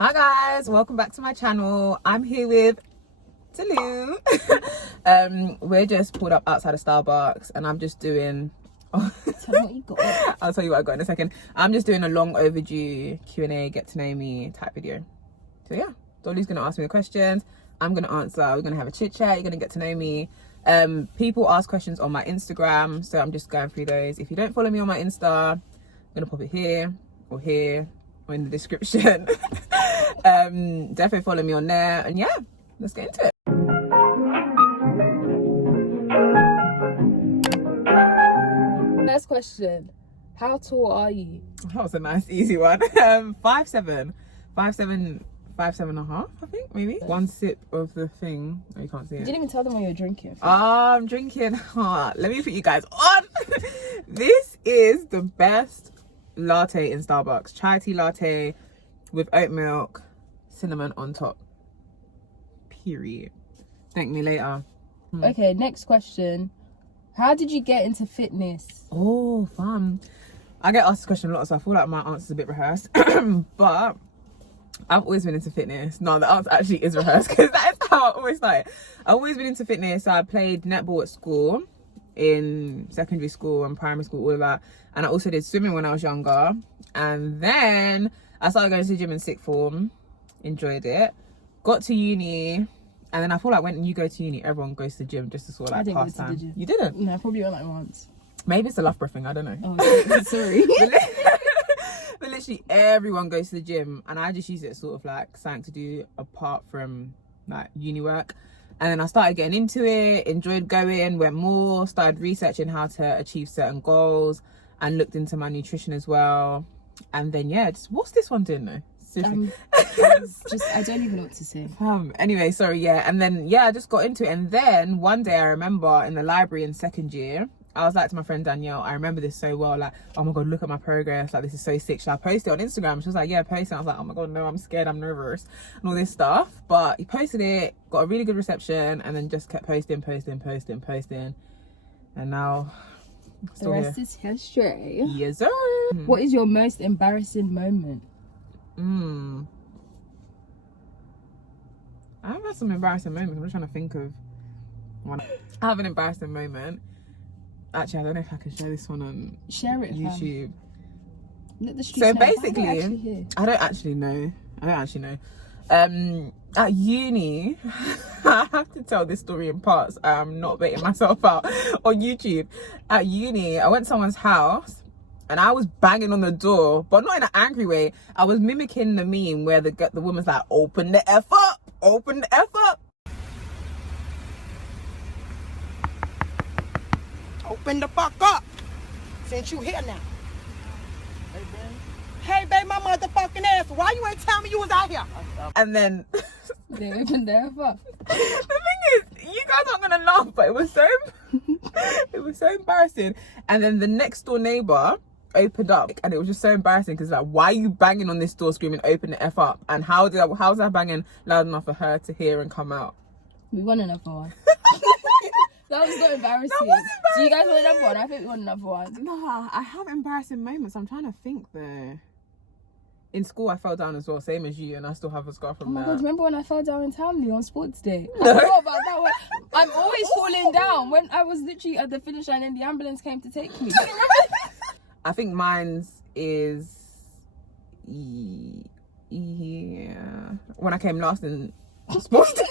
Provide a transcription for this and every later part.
Hi guys, welcome back to my channel. I'm here with Tolu. We're just pulled up outside of Starbucks and I'm just doing Tell me what you got. I'll tell you what I got in a second. I'm just doing a long overdue Q&A, get to know me type video. So yeah, Dolly's gonna ask me the questions, I'm gonna answer, we're gonna have a chit chat, you're gonna get to know me. People ask questions on my Instagram, so I'm just going through those. If you don't follow me on my Insta, I'm gonna pop it here or in the description. Definitely follow me on there, and yeah, let's get into it. First question. How tall are you? That was a nice easy one. 5'7", 5'7", 5'7" and a half, I think, maybe. One sip of the thing. Oh, you can't see it. You didn't even tell them what you're drinking. I'm drinking. Let me put you guys on. This is the best latte in Starbucks. Chai tea latte with oat milk, cinnamon on top. Period. Thank me later. Okay, next question. How did you get into fitness? Oh, fun. I get asked this question a lot, so I feel like my answer's a bit rehearsed. But I've always been into fitness. No, the answer actually is rehearsed because that is how I always started. I've always been into fitness. So I played netball at school, in secondary school and primary school, all of that. And I also did swimming when I was younger. And then I started going to the gym in sixth form. Enjoyed it. Got to uni. And then I feel like when you go to uni, everyone goes to the gym just to sort of like pass time. I didn't go to the gym. You didn't? No, I probably went like once. Maybe it's a love breath thing, I don't know. Oh, sorry. But literally everyone goes to the gym, and I just use it as sort of like something to do apart from like uni work. And then I started getting into it, enjoyed going, went more, started researching how to achieve certain goals, and looked into my nutrition as well. And then yeah, just what's this one doing though? I don't even know what to say. Anyway, sorry, yeah. And then yeah, I just got into it. And then one day I remember in the library in second year, I was like to my friend Danielle, I remember this so well, like, oh my god, look at my progress, like this is so sick, should I post it on Instagram? She was like, yeah, post it. I was like, oh my god, no, I'm scared, I'm nervous and all this stuff. But he posted it, got a really good reception, and then just kept posting. And now the rest is history. Yes sir. What is your most embarrassing moment? I've had some embarrassing moments. I'm just trying to think of one. I have an embarrassing moment. Actually, I don't know if I can share this one on YouTube. So basically, I don't actually know. At uni, I have to tell this story in parts. I'm not baiting myself out on YouTube. At uni, I went to someone's house and I was banging on the door, but not in an angry way. I was mimicking the meme where the woman's like, open the F up, open the F up. Open the fuck up, since you here now. Hey, babe, my motherfucking ass. Why you ain't tell me you was out here? And then they opened their fuck. The thing is, you guys aren't gonna laugh, but it was so embarrassing. And then the next door neighbor opened up, and it was just so embarrassing because like, why are you banging on this door screaming open the F up? And how was I banging loud enough for her to hear and come out? We won another one. That was not embarrassing. Do you guys want another one? I think we want another one. No, I have embarrassing moments. I'm trying to think though. In school, I fell down as well, same as you, and I still have a scar from that. Oh my god, remember when I fell down in Townley on sports day? No. I forgot about that one. I'm always falling down. When I was literally at the finish line and the ambulance came to take me. I think mine's is yeah, when I came last in sports day.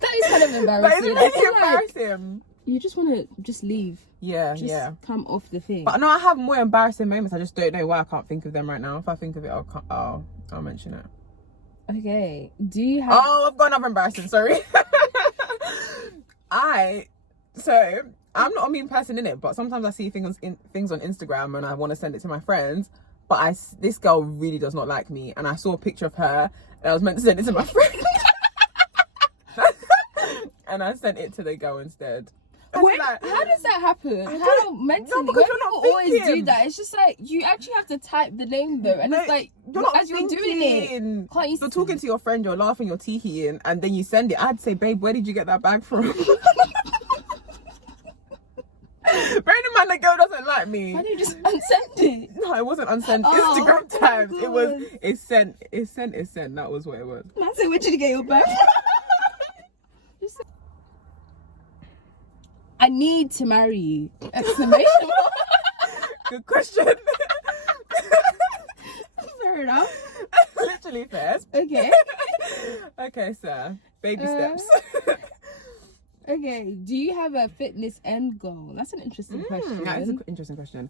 That is kind of embarrassing. But it's really embarrassing. Like you just want to just leave. Yeah, just come off the thing. But no, I have more embarrassing moments. I just don't know why I can't think of them right now. If I think of it, I'll mention it. Okay. Do you have? Oh, I've got another embarrassing. Sorry. I'm not a mean person in it, but sometimes I see things on Instagram and I want to send it to my friends. But this girl really does not like me, and I saw a picture of her and I was meant to send it to my friend. And I sent it to the girl instead. Wait, like, how does that happen? How mentally? No, because you're not people always do that. It's just like you actually have to type the name though, and it's like you're not as you're doing it. Can't you you're talking to your friend, you're laughing, you're tee-heeing, and then you send it. I'd say, babe, where did you get that bag from? Bearing in mind the girl doesn't like me. Why don't you just unsend it? No, it wasn't unsent Oh, Instagram times. God. It was it's sent. That was what it was. Man said, where did you get your bag? I need to marry you. Exclamation mark. Good question. Fair enough. Literally first. Okay. Okay, sir. Baby steps. Okay. Do you have a fitness end goal? That's an interesting question. That is an interesting question.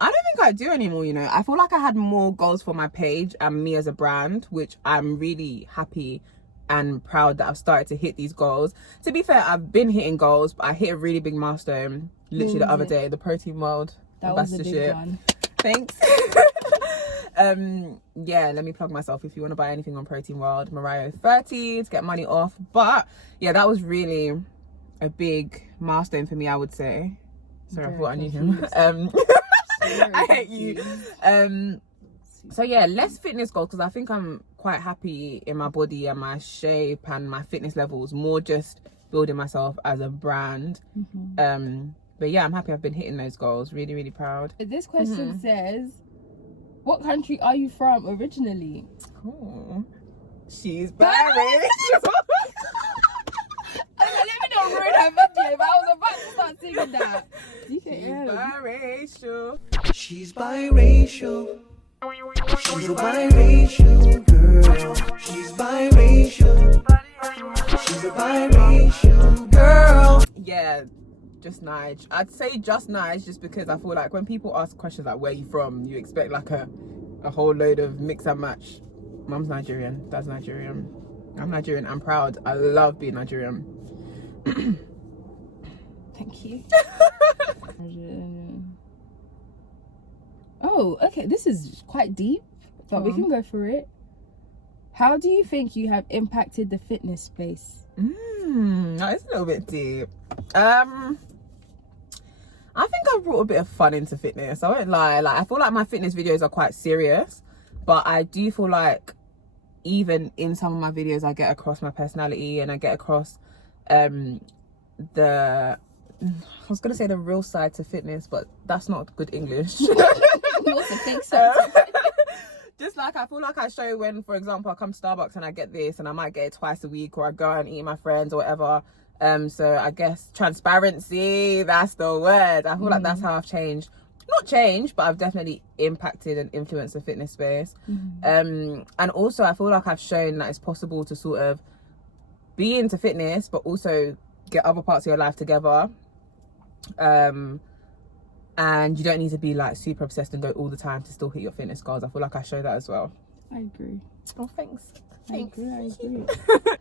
I don't think I do anymore, you know. I feel like I had more goals for my page and me as a brand, which I'm really happy and proud that I've started to hit these goals. To be fair, I've been hitting goals, but I hit a really big milestone literally the other day, the Protein World ambassadorship. That was a big one. Thanks. Yeah, let me plug myself. If you want to buy anything on Protein World, Mariah 30 to get money off. But yeah, that was really a big milestone for me, I would say. Sorry, I thought I knew him. I hate you. So yeah, less fitness goals because I think I'm quite happy in my body and my shape and my fitness levels. More just building myself as a brand. But yeah, I'm happy I've been hitting those goals. Really, really proud. This question says, what country are you from originally? Oh, she's biracial. Okay, let me not ruin her video, but I was about to start singing that. You can She's hear it. biracial. She's biracial. She's a biracial girl. She's biracial. She's a biracial girl. Yeah, just Nige. I'd say just Nige just because I feel like when people ask questions like where you from, you expect like a whole load of mix and match. Mum's Nigerian, dad's Nigerian. I'm Nigerian, I'm proud. I love being Nigerian. Thank you. Oh, okay. This is quite deep, but we can go for it. How do you think you have impacted the fitness space? That is a little bit deep. I think I've brought a bit of fun into fitness. I won't lie. Like, I feel like my fitness videos are quite serious, but I do feel like even in some of my videos, I get across my personality and I get across I was gonna say the real side to fitness, but that's not good English. What's the fake side? Just like I feel like I show when, for example, I come to Starbucks and I get this and I might get it twice a week, or I go out and eat with my friends or whatever. So I guess transparency, that's the word. I feel like that's how I've changed. Not changed, but I've definitely impacted and influenced the fitness space. And also I feel like I've shown that it's possible to sort of be into fitness but also get other parts of your life together. And you don't need to be like super obsessed and go all the time to still hit your fitness goals. I feel like I show that as well. I agree. Oh, thanks. I agree.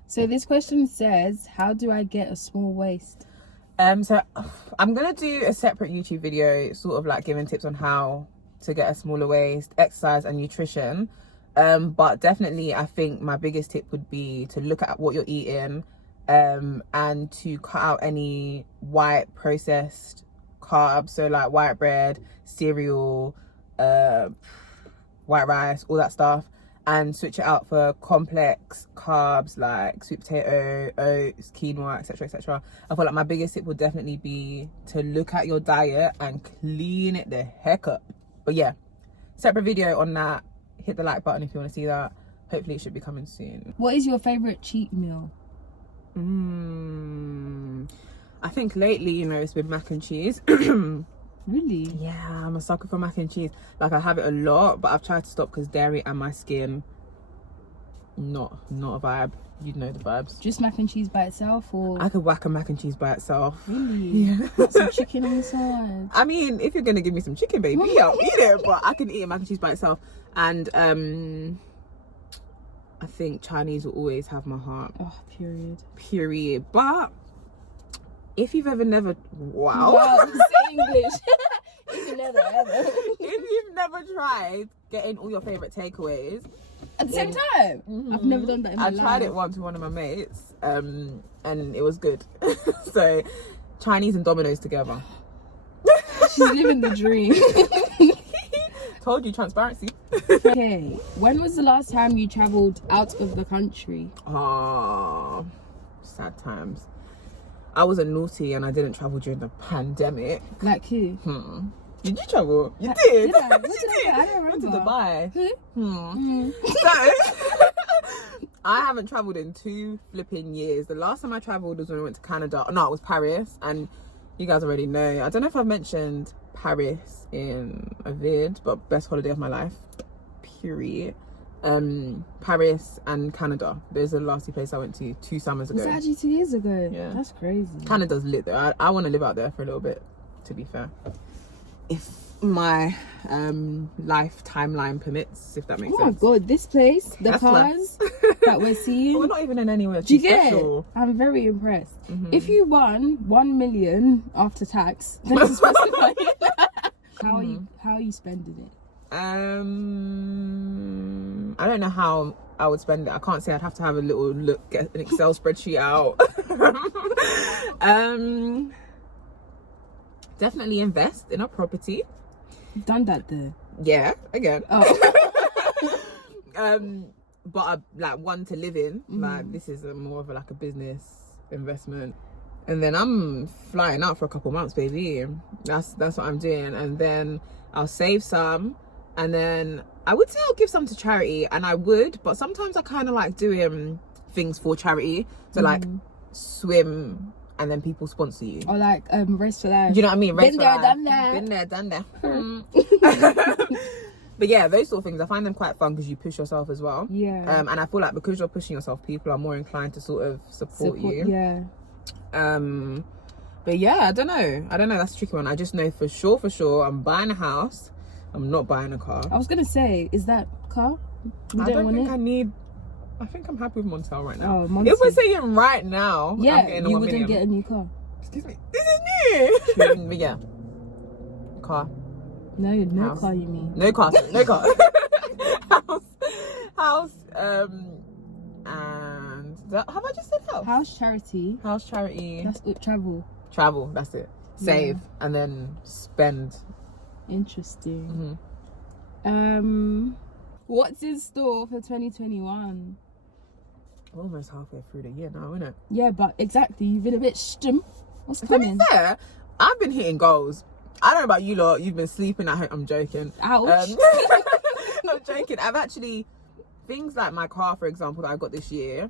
So this question says, how do I get a small waist? So I'm gonna do a separate YouTube video sort of like giving tips on how to get a smaller waist, exercise and nutrition. But definitely I think my biggest tip would be to look at what you're eating, and to cut out any white processed carbs, so like white bread, cereal, white rice, all that stuff, and switch it out for complex carbs like sweet potato, oats, quinoa, etc, etc. I feel like my biggest tip would definitely be to look at your diet and clean it the heck up. But yeah, separate video on that. Hit the like button if you want to see that. Hopefully it should be coming soon. What is your favorite cheat meal? I think lately, you know, it's been mac and cheese. Really? Yeah, I'm a sucker for mac and cheese. Like, I have it a lot, but I've tried to stop because dairy and my skin, not a vibe. You'd know the vibes. Just mac and cheese by itself, or? I could whack a mac and cheese by itself. Really? Yeah. Put some chicken on the side. I mean, if you're gonna give me some chicken, baby, I'll eat it. But I can eat a mac and cheese by itself. And I think Chinese will always have my heart. Oh, Period. But if you've never wow, say English. If you've never ever. If you've never tried getting all your favorite takeaways at the same time, I've never done that in my life. I tried it once with one of my mates, and it was good. So Chinese and Domino's together. She's living the dream. Told you, transparency. Okay, when was the last time you travelled out of the country? Oh, sad times. I wasn't naughty and I didn't travel during the pandemic. Like who? Did you travel? You did. Did I? What You did I do? I don't Went to remember. Dubai. Who? So I haven't travelled in 2 flipping years. The last time I travelled was when I went to Canada. No, it was Paris, and you guys already know. I don't know if I've mentioned Paris in a vid, but best holiday of my life. Period. Paris and Canada. Those are the last 2 places I went to 2 summers ago. Was that actually 2 years ago? Yeah. That's crazy. Canada's lit though. I want to live out there for a little bit, to be fair. If my life timeline permits, if that makes Oh my sense. god, this place, the That's cars that we're seeing. We're not even in anywhere Do too you get special. it? I'm very impressed. If you won 1 million after tax, then it's specify it. How are you spending it? I don't know how I would spend it. I can't say. I'd have to have a little look, get an Excel spreadsheet out. Definitely invest in a property. You've done that there. Yeah, again. Oh. But I like one to live in. Like this is more of a business investment. And then I'm flying out for a couple months, baby. That's what I'm doing. And then I'll save some. And then I would say I'll give some to charity, and I would, but sometimes I kind of like doing things for charity. So like swim, and then people sponsor you. Or like Race for Life. Do you know what I mean? Race Been for there, life. done that. Been there, done that. But yeah, those sort of things, I find them quite fun because you push yourself as well. Yeah. And I feel like because you're pushing yourself, people are more inclined to sort of support you. Yeah. But yeah, I don't know. That's a tricky one. I just know for sure, I'm buying a house. I'm not buying a car. I was gonna say, is that car? You I don't want think it? I need. I think I'm happy with Montel right now. Oh, Montel. If we're saying right now, Yeah, I'm getting a you 1 wouldn't million. get a new car. Excuse me. This is new. But yeah, car. No House. car. You mean? No car. No car. House. And have I just said house? House, charity. House, charity. That's it. Travel. Travel. That's it. Save and then spend. Interesting. Mm-hmm. What's in store for 2021? We're almost halfway through the year now, isn't it? Yeah, but exactly. You've been a bit What's To be coming? fair, I've been hitting goals. I don't know about you lot. You've been sleeping at home. I'm joking. Ouch. Not joking. I've actually, things like my car, for example, that I got this year,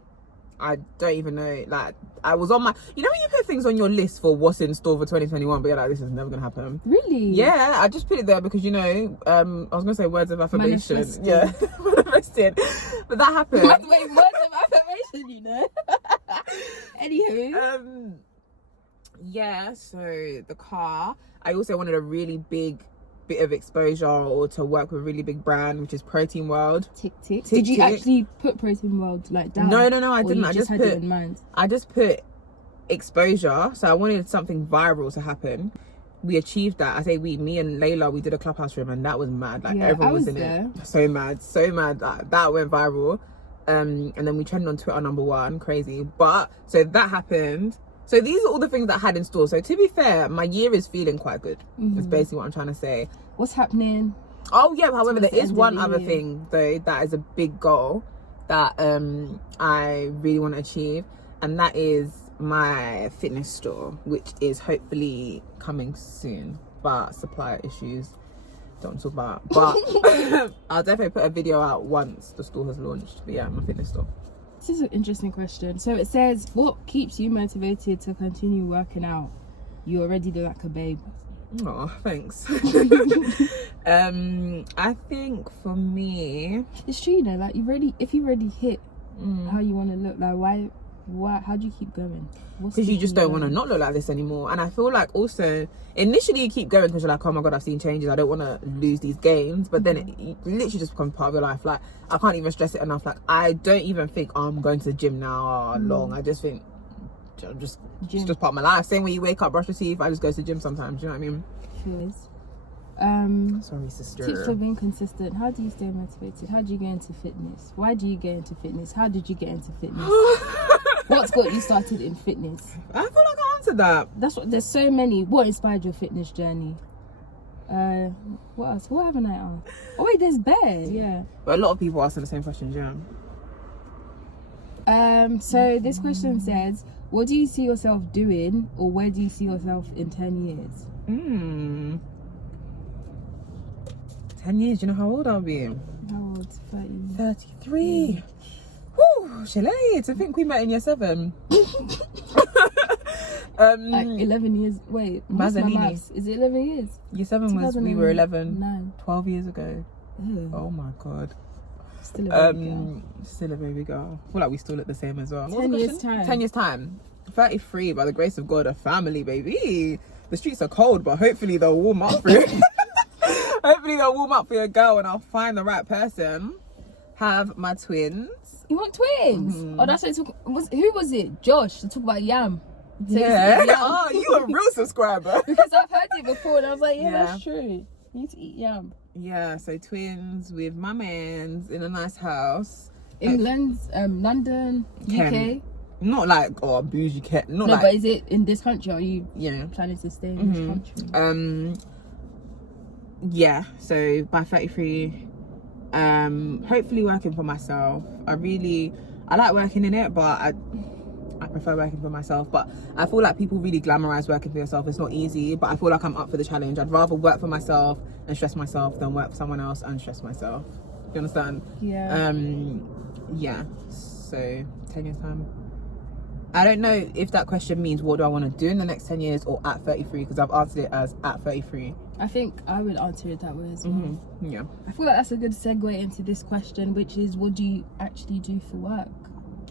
I don't even know. Like, I was on my, you know when you put things on your list for what's in store for 2021, but you're like, this is never gonna happen. Really? Yeah, I just put it there because, you know, I was gonna say words of affirmation. Manifesting. Yeah, manifesting. But that happened. Wait, words of affirmation, you know? Anywho. Yeah, so the car, I also wanted a really big bit of exposure or to work with a really big brand, which is Protein World. Tick. Tick, Did you tick. actually put Protein World down? No, I Or didn't. you I just had put it in mind. I just put exposure. So I wanted something viral to happen. We achieved that. I say me and Layla, we did a clubhouse room and that was mad. Like Yeah, everyone I was was in there. it. So mad. That went viral. And then we trended on Twitter #1. Crazy. But so that happened. So these are all the things that I had in store. So to be fair, my year is feeling quite good. That's basically what I'm trying to say. What's happening? Oh yeah, however, there the is end one of the other year. thing though that is a big goal that I really want to achieve, and that is my fitness store, which is hopefully coming soon, but supplier issues don't talk about. But I'll definitely put a video out once the store has launched. But yeah, my fitness store. This is an interesting question. So it says, what keeps you motivated to continue working out? You already look like a babe. Oh, thanks. I think for me, It's true, you know, like if you already hit how you want to look, like why how do you keep going? because you just don't want to not look like this anymore. And I feel like also initially you keep going because you're like, oh my god, I've seen changes, I don't want to lose these gains, but then it literally just becomes part of your life. Like, I can't even stress it enough. Like, I don't even think I'm going to the gym now long. I just think it's just part of my life. Same way you wake up, brush your teeth, I just go to the gym sometimes. Do you know what I mean? Sorry, sister. tips for being consistent. How do you stay motivated? How do you get into fitness? Why do you get into fitness? How did you get into fitness? What's got you started in fitness? I feel like I answered that. There's so many. What inspired your fitness journey? What else? What haven't I asked? Oh wait, there's Bear. Yeah. But a lot of people asking the same questions, yeah. So this question says, what do you see yourself doing, or where do you see yourself in 10 years? 10 years, do you know how old I'll be? How old? 30. 33. Woo, Shelley, to think we met in year 7. Like 11 years. Wait, what's my Mazanini. maths? Is it 11 years? Year 7 was, we were 11. 9. 12 years ago. Ew. Oh my god. Still a baby girl. Still a baby girl. I feel like we still look the same as well. What was 10 the years question? time. 10 years time. 33, by the grace of God, a family, baby. The streets are cold, but hopefully they'll warm up for you. Hopefully they'll warm up for your girl and I'll find the right person. Have my twins. You want twins? Oh, that's what who was it? Josh, to talk about yam. So Yeah. yam. Oh, you a real subscriber. Because I've heard it before and I was like, yeah, Yeah. that's true. You need to eat yam. Yeah, so twins with my mans in a nice house. England, London, UK. Kent. Not like, oh, bougie cat. Not No, like, but is it in this country? Or are you yeah. planning to stay in this country? Yeah, so by 33, hopefully working for myself. I like working in it, but I prefer working for myself. But I feel like people really glamorize working for yourself. It's not easy, but I feel like I'm up for the challenge. I'd rather work for myself and stress myself than work for someone else and stress myself. Do you understand? Yeah. Yeah, so 10 years time. I don't know if that question means what do I want to do in the next 10 years or at 33, because I've answered it as at 33. I think I would answer it that way as well. Yeah. I feel like that's a good segue into this question, which is, what do you actually do for work?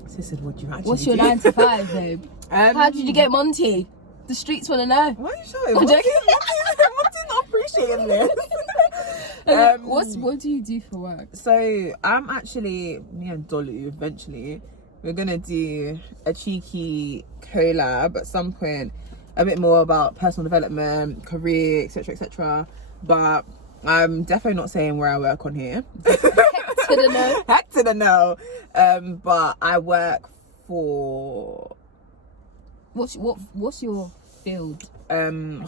Sis said, what do you actually What's your do? 9 to 5, babe? How did you get Monty? The streets want to know. Why are you shouting? I'm joking. Monty's not appreciating this. What do you do for work? So I'm actually, me and Dolu eventually, we're gonna do a cheeky collab at some point, a bit more about personal development, career, etc. But I'm definitely not saying where I work on here. To the no. Heck to the no. But I work for What's your field? I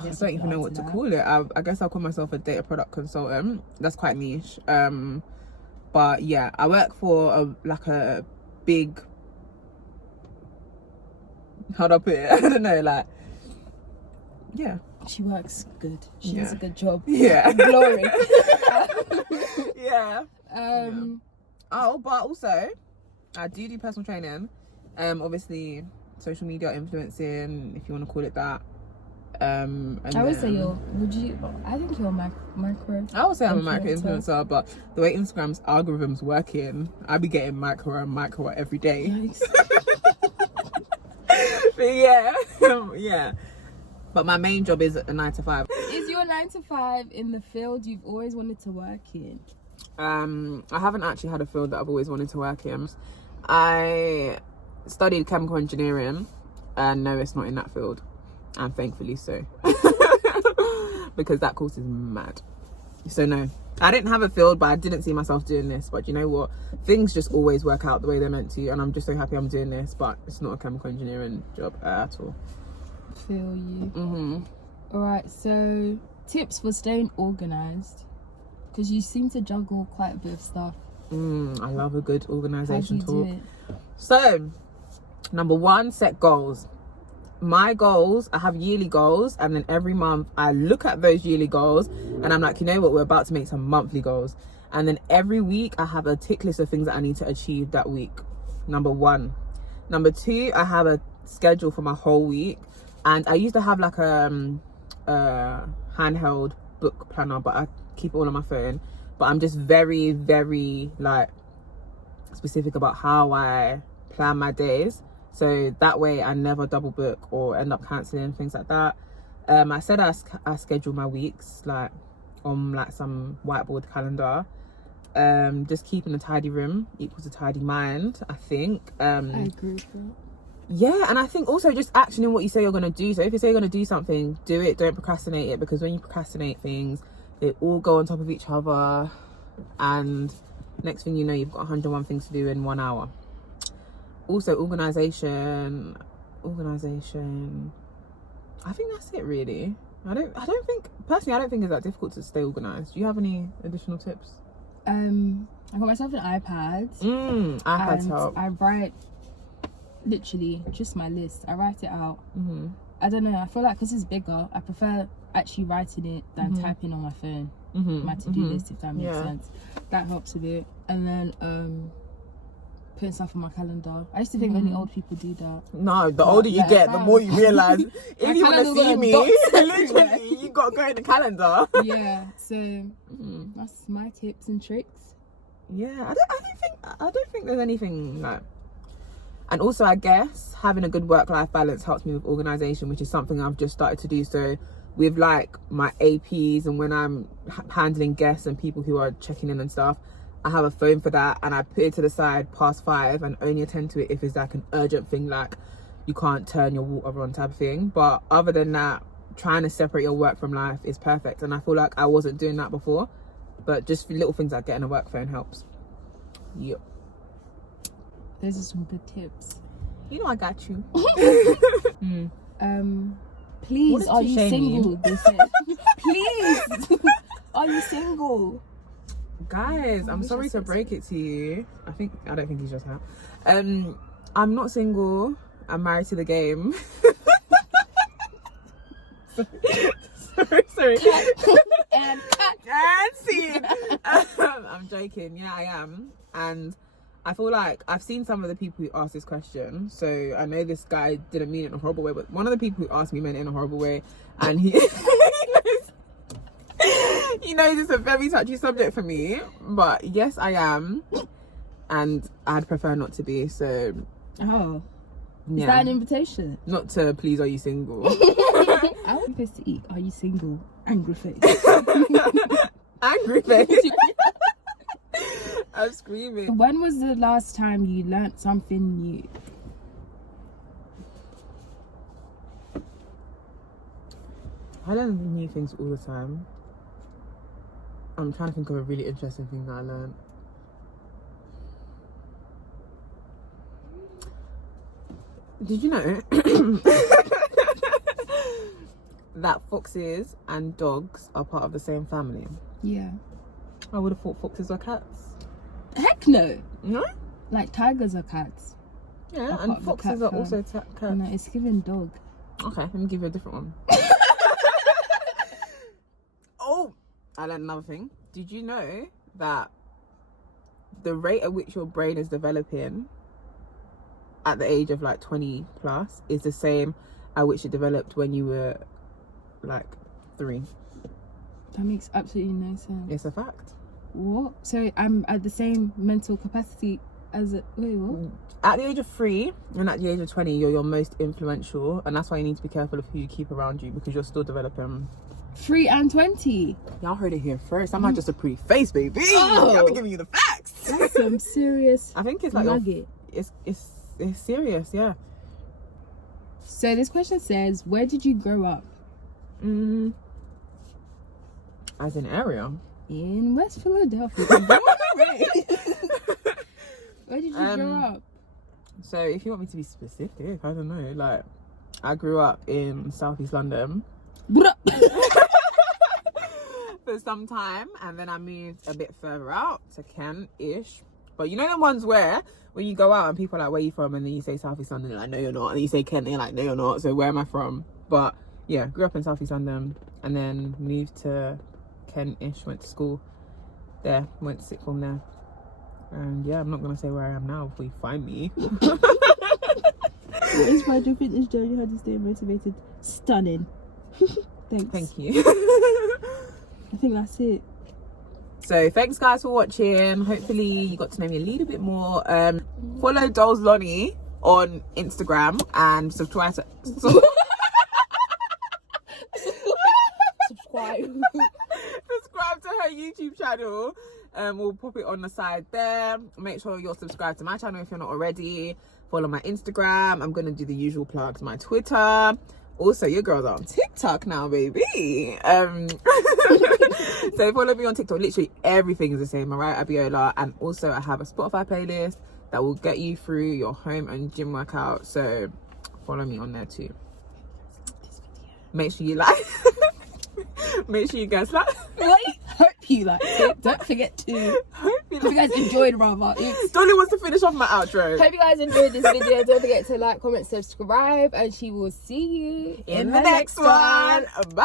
guess don't you even could know what to answer call it. I guess I'll call myself a data product consultant. That's quite niche. But yeah, I work for a big, how do I put it? I don't know, like, yeah. She works good. She Yeah. does a good job. Yeah. Glory. Yeah. Um, But also, I do personal training. Obviously, social media influencing, if you want to call it that. And I would say then- I think you're micro. I would say I'm a micro influencer. influencer, but the way Instagram's algorithms working, I be getting micro every day. Yikes. But yeah, yeah. But my main job is a 9 to 5. Is your 9 to 5 in the field you've always wanted to work in? I haven't actually had a field that I've always wanted to work in. I studied chemical engineering, and no, it's not in that field, and thankfully so, because that course is mad. So no, I didn't have a field, but I didn't see myself doing this. But you know what? Things just always work out the way they're meant to, and I'm just so happy I'm doing this. But it's not a chemical engineering job at all. Feel you. Mm-hmm. All right. So tips for staying organized, because you seem to juggle quite a bit of stuff. I love a good How do organization you talk. do it? So, number 1, set goals. My goals, I have yearly goals, and then every month I look at those yearly goals and I'm like, you know what, we're about to make some monthly goals. And then every week I have a tick list of things that I need to achieve that week. Number 1. Number 2, I have a schedule for my whole week, and I used to have like a handheld book planner, but I keep it all on my phone. But I'm just very, very like specific about how I plan my days, so that way I never double book or end up cancelling, things like that. I said I schedule my weeks like on like some whiteboard calendar. Just keeping a tidy room equals a tidy mind, I think. I agree with that. Yeah, and I think also just actioning what you say you're going to do. So if you say you're going to do something, do it. Don't procrastinate it, because when you procrastinate things, they all go on top of each other, and next thing you know, you've got 101 things to do in 1 hour. Also, organization. I think that's it, really. I don't think it's that difficult to stay organized. Do you have any additional tips? I got myself an iPad. iPads and help. I write literally just my list. I write it out. Mm-hmm. I don't know. I feel like because it's bigger, I prefer actually writing it than typing on my phone. My to-do list, if that makes sense. That helps a bit. And then putting stuff on my calendar. I used to think only old people do that. No, the older you get, the more you realise. If you want to see me, literally, you got to go in the calendar. Yeah, so that's my tips and tricks. Yeah, I don't think there's anything like. And also, I guess having a good work-life balance helps me with organisation, which is something I've just started to do. So with like my APs and when I'm handling guests and people who are checking in and stuff, I have a phone for that, and I put it to the side past 5 and only attend to it if it's like an urgent thing, like you can't turn your water on type of thing. But other than that, trying to separate your work from life is perfect, and I feel like I wasn't doing that before, but just little things like getting a work phone helps. Yep. Those are some good tips. You know I got you. Please, are you single? They said. Please, are you single? Guys, I'm sorry to break it to you. I don't think he's just out. I'm not single. I'm married to the game. sorry. And scene. I'm joking. Yeah, I am. And I feel like I've seen some of the people who asked this question. So I know this guy didn't mean it in a horrible way, but one of the people who asked me meant it in a horrible way. And he knows it's a very touchy subject for me. But yes, I am. And I'd prefer not to be. So oh. Yeah. Is that an invitation? Not to please, are you single? I was supposed to eat, are you single? Angry face. Angry face. I'm screaming. When was the last time you learnt something new? I learn new things all the time. I'm trying to think of a really interesting thing that I learned. Did you know that foxes and dogs are part of the same family? Yeah. I would have thought foxes are cats. Heck no. No? Like tigers are cats. Yeah, Are part and of the foxes cat are fam. also cats. No, it's given dog. Okay, let me give you a different one. Oh, I learned another thing. Did you know that the rate at which your brain is developing at the age of like 20 plus is the same at which it developed when you were like 3? That makes absolutely no sense. It's a fact. What? So I'm at the same mental capacity as a... Wait, what? At the age of 3 and at the age of 20, you're your most influential, and that's why you need to be careful of who you keep around you, because you're still developing. 3 and 20. Y'all heard it here first. I'm not just a pretty face, baby. Oh. I'm giving you the facts. That's some serious I think it's like nugget. it's serious, yeah. So this question says, where did you grow up? As an area. In West Philadelphia. Where did you grow up? So if you want me to be specific, I don't know, like I grew up in Southeast London for some time, and then I moved a bit further out to Kent-ish. But you know the ones where when you go out and people are like, where are you from? And then you say Southeast London, they're like, no you're not. And then you say Kent, and you're like, no you're not. So where am I from? But yeah, grew up in Southeast London and then moved to Kent-ish, went to school there, went to sixth form there. And yeah, I'm not gonna say where I am now if we find me. What inspired your fitness journey? How to stay motivated? Stunning. Thanks. Thank you. I think that's it. So thanks guys for watching. Hopefully you got to know me a little bit more. Follow Dolls Lonnie on Instagram and subscribe to subscribe to her YouTube channel. We'll pop it on the side there. Make sure you're subscribed to my channel if you're not already. Follow my Instagram. I'm gonna do the usual plugs. My Twitter. Also, your girls are on TikTok now, baby. So follow me on TikTok. Literally everything is the same, alright? Abiola. And also I have a Spotify playlist that will get you through your home and gym workout. So follow me on there too. Make sure you like. Make sure you guys like. Wait, hope you like it. Don't forget to. Hope Hope you guys enjoyed, rather. Dolly wants to finish off my outro. Hope you guys enjoyed this video. Don't forget to like, comment, subscribe, and she will see you In the next one. Bye.